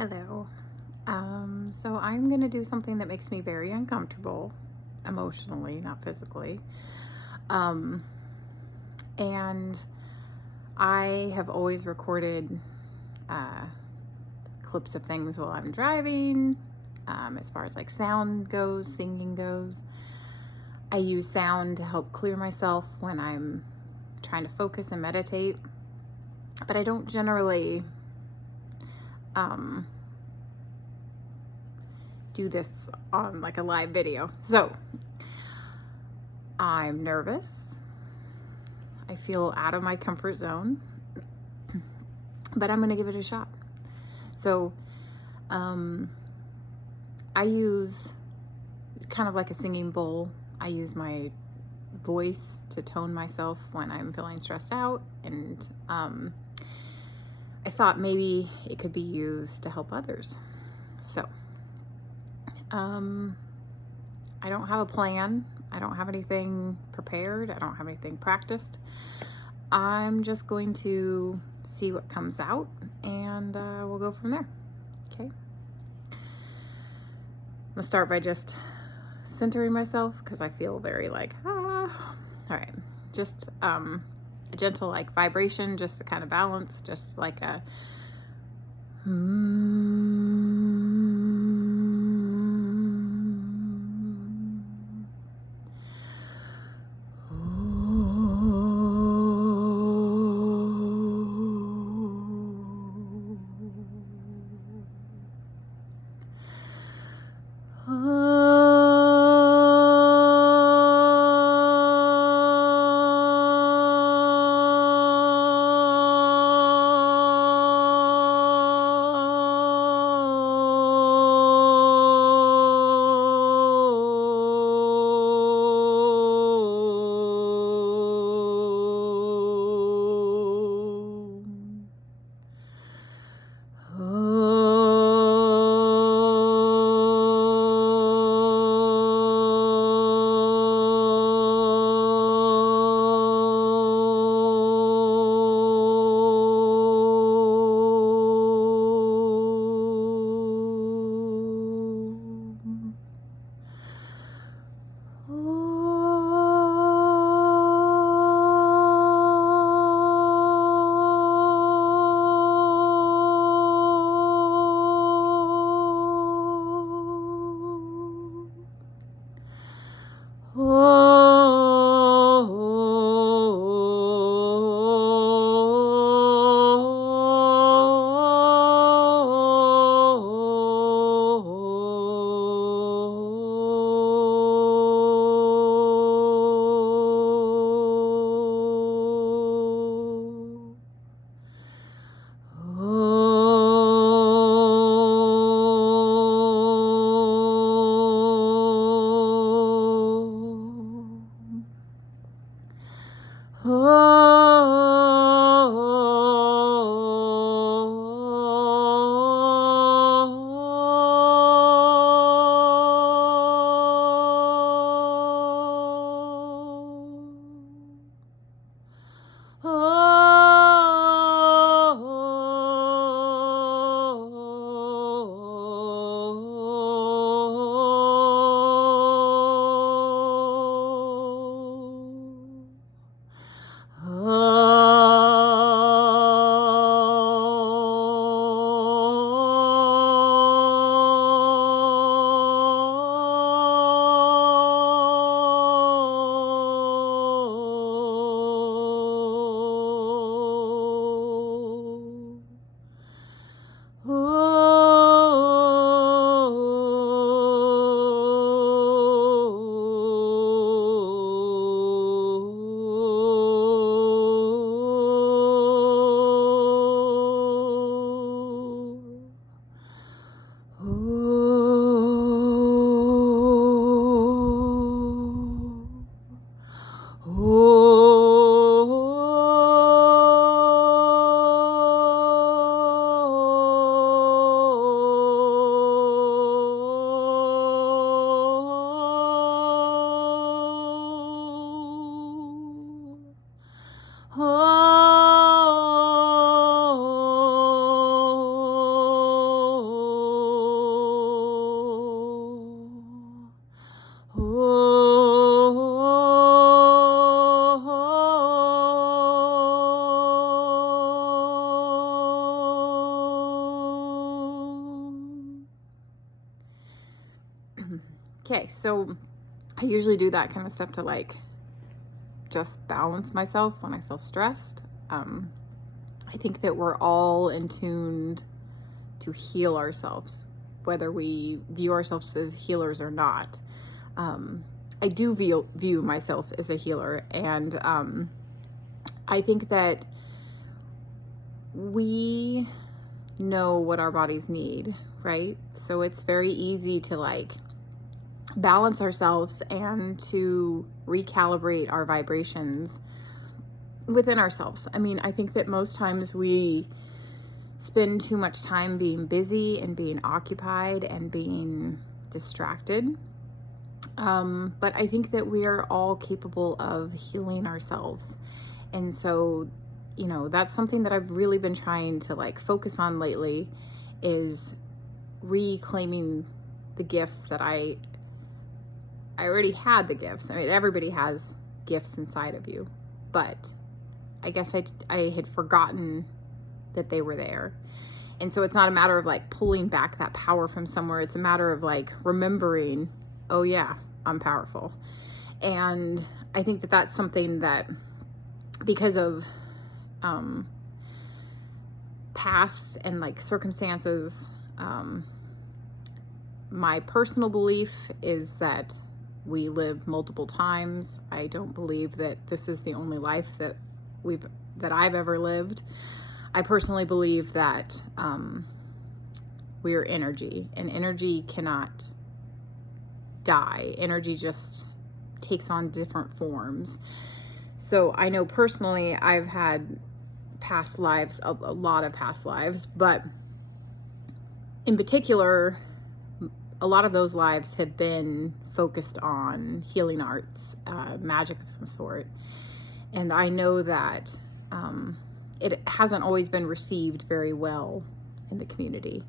Hello. So I'm going to do something that makes me very uncomfortable emotionally, not physically. Um, and I have always recorded uh, clips of things while I'm driving, as far as like sound goes, singing goes. I use sound to help clear myself when I'm trying to focus and meditate, but I don't generally do this on like a live video. So I'm nervous. I feel out of my comfort zone, but I'm going to give it a shot. So I use kind of like a singing bowl. I use my voice to tone myself when I'm feeling stressed out, and I thought maybe it could be used to help others. So I don't have a plan. I don't have anything prepared. I don't have anything practiced. I'm just going to see what comes out, and we'll go from there. Okay. I'm gonna start by just centering myself because I feel very like, All right. Just a gentle like vibration, just to kind of balance, just like a Okay, so I usually do that kind of stuff to like just balance myself when I feel stressed. I think that we're all in tuned to heal ourselves, whether we view ourselves as healers or not. I do view myself as a healer, and I think that we know what our bodies need, right? So it's very easy to like balance ourselves and to recalibrate our vibrations within ourselves. I mean, I think that most times we spend too much time being busy and being occupied and being distracted. But I think that we are all capable of healing ourselves. And so, you know, that's something that I've really been trying to like focus on lately, is reclaiming the gifts that I already had the gifts. I mean, everybody has gifts inside of you, but I guess I had forgotten that they were there. And so it's not a matter of like pulling back that power from somewhere. It's a matter of like remembering, oh yeah, I'm powerful. And I think that that's something that, because of past and like circumstances, my personal belief is that we live multiple times. I don't believe that this is the only life that I've ever lived. I personally believe that we are energy, and energy cannot die. Energy just takes on different forms. So I know personally I've had past lives, a lot of past lives, but in particular, a lot of those lives have been focused on healing arts, magic of some sort. And I know that it hasn't always been received very well in the community.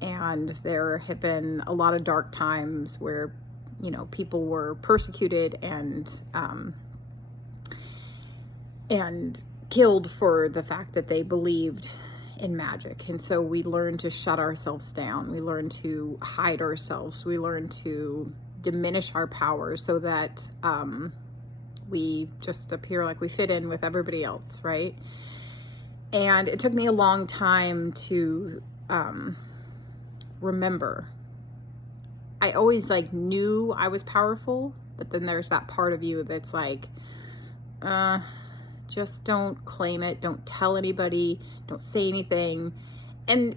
And there have been a lot of dark times where, you know, people were persecuted and killed for the fact that they believed in magic. And so we learn to shut ourselves down. We learn to hide ourselves. We learn to diminish our power so that we just appear like we fit in with everybody else, right? And it took me a long time to remember. I always like knew I was powerful, but then there's that part of you that's like, just don't claim it. Don't tell anybody. Don't say anything. And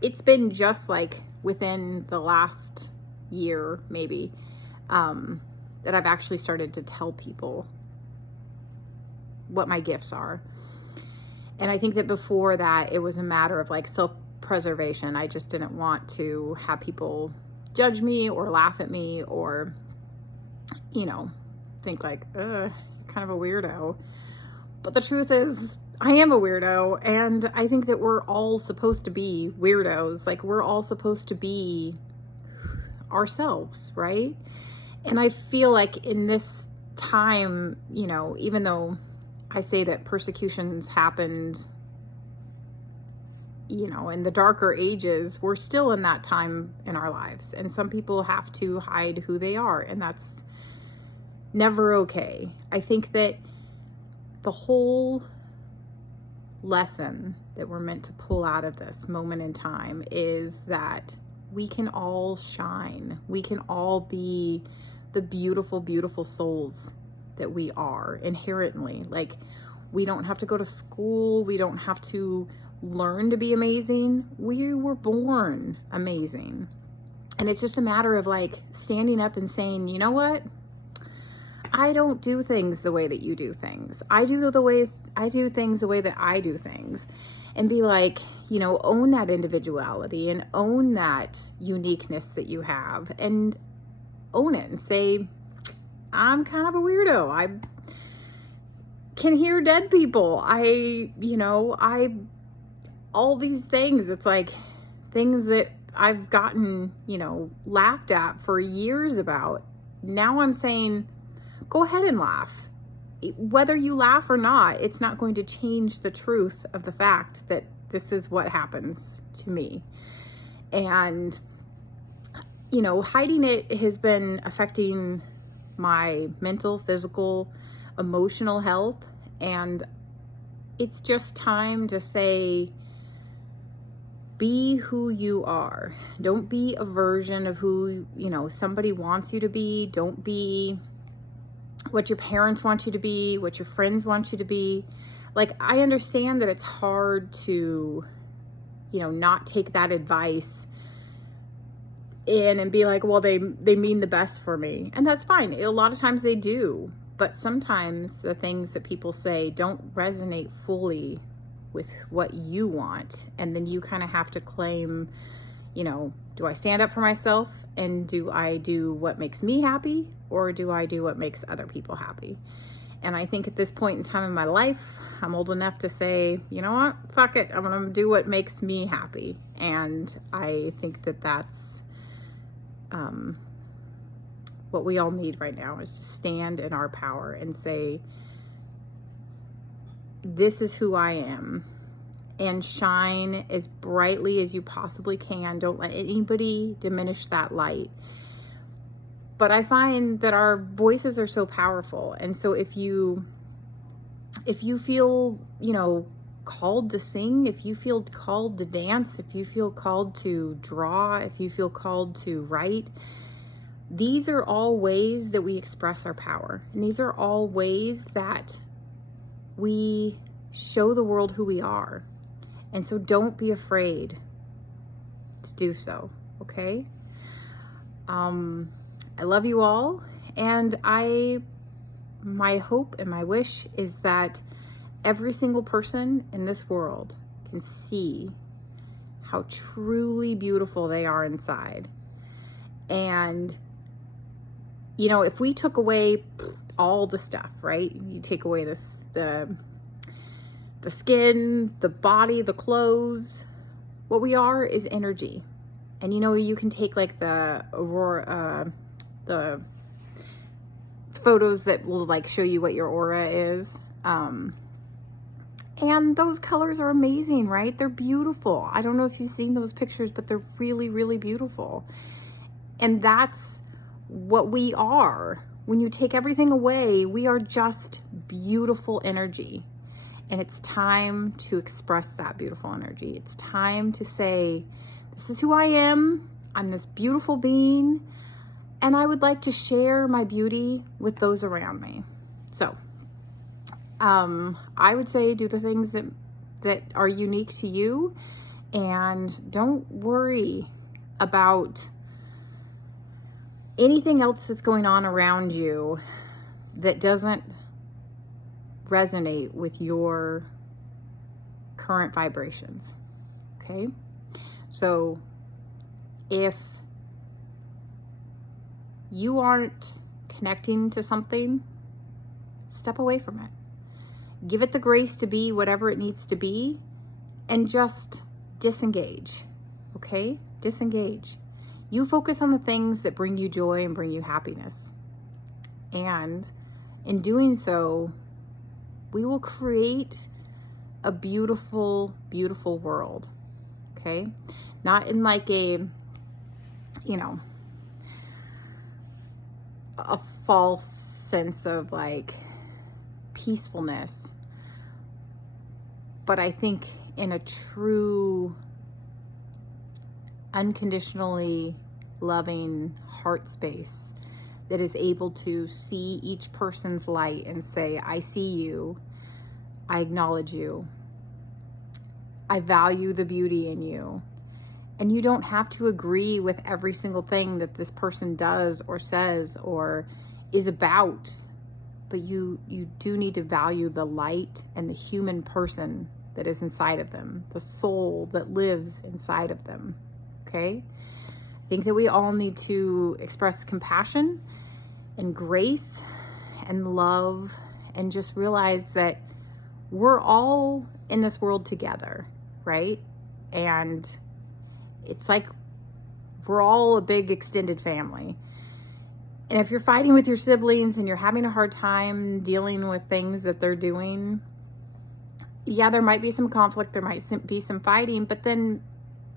it's been just like within the last year, maybe, that I've actually started to tell people what my gifts are. And I think that before that, it was a matter of like self-preservation. I just didn't want to have people judge me or laugh at me or, you know, think like, you're kind of a weirdo. But the truth is, I am a weirdo. And I think that we're all supposed to be weirdos. Like, we're all supposed to be ourselves, right? And I feel like in this time, you know, even though I say that persecutions happened, you know, in the darker ages, we're still in that time in our lives. And some people have to hide who they are, and that's never okay. I think that the whole lesson that we're meant to pull out of this moment in time is that we can all shine. We can all be the beautiful, beautiful souls that we are inherently. Like, we don't have to go to school. We don't have to learn to be amazing. We were born amazing. And it's just a matter of like standing up and saying, you know what? I don't do things the way that you do things. I do things the way that I do things. And be like, you know, own that individuality and own that uniqueness that you have, and own it and say, I'm kind of a weirdo. I can hear dead people. All these things. It's like things that I've gotten, you know, laughed at for years about. Now I'm saying, go ahead and laugh. Whether you laugh or not, it's not going to change the truth of the fact that this is what happens to me. And hiding it has been affecting my mental, physical, emotional health. And it's just time to say, be who you are. Don't be a version of who, somebody wants you to be. Don't be what your parents want you to be, what your friends want you to be. Like, I understand that it's hard to, not take that advice in and be like, well, they mean the best for me. And that's fine. A lot of times they do. But sometimes the things that people say don't resonate fully with what you want. And then you kind of have to claim, do I stand up for myself and do I do what makes me happy, or do I do what makes other people happy? And I think at this point in time in my life, I'm old enough to say, you know what, fuck it. I'm going to do what makes me happy. And I think that that's what we all need right now, is to stand in our power and say, this is who I am, and shine as brightly as you possibly can. Don't let anybody diminish that light. But I find that our voices are so powerful. And so if you feel, called to sing, if you feel called to dance, if you feel called to draw, if you feel called to write, these are all ways that we express our power. And these are all ways that we show the world who we are. And so don't be afraid to do so, okay? I love you all, and my hope and my wish is that every single person in this world can see how truly beautiful they are inside. And if we took away all the stuff, right? You take away the skin, the body, the clothes. What we are is energy. And you can take like the aurora, the photos that will like show you what your aura is. And those colors are amazing, right? They're beautiful. I don't know if you've seen those pictures, but they're really, really beautiful. And that's what we are. When you take everything away, we are just beautiful energy. And it's time to express that beautiful energy. It's time to say, this is who I am. I'm this beautiful being. And I would like to share my beauty with those around me. So, I would say do the things that are unique to you. And don't worry about anything else that's going on around you that doesn't resonate with your current vibrations. Okay? So if you aren't connecting to something, step away from it. Give it the grace to be whatever it needs to be, and just disengage. Okay? Disengage. You focus on the things that bring you joy and bring you happiness. And in doing so, we will create a beautiful, beautiful world. Okay? Not in like a false sense of like peacefulness, but I think in a true, unconditionally loving heart space that is able to see each person's light and say, I see you, I acknowledge you, I value the beauty in you. And you don't have to agree with every single thing that this person does or says or is about, but you do need to value the light and the human person that is inside of them, the soul that lives inside of them. Okay? I think that we all need to express compassion and grace and love, and just realize that we're all in this world together, right? And it's like we're all a big extended family. And if you're fighting with your siblings and you're having a hard time dealing with things that they're doing, yeah, there might be some conflict, there might be some fighting, but then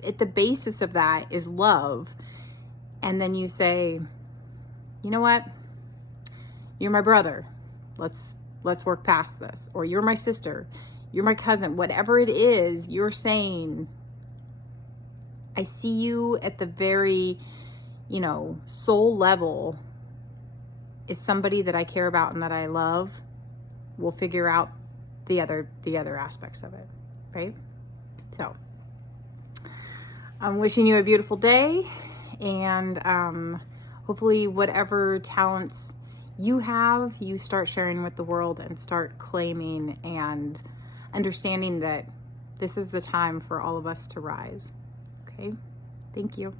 at the basis of that is love. and then you say, you know what? You're my brother. Let's work past this. Or you're my sister. You're my cousin. Whatever it is, you're saying, I see you at the very, soul level is somebody that I care about and that I love. We'll figure out the other aspects of it, right? So I'm wishing you a beautiful day, and hopefully whatever talents you have, you start sharing with the world and start claiming and understanding that this is the time for all of us to rise. Okay? Thank you.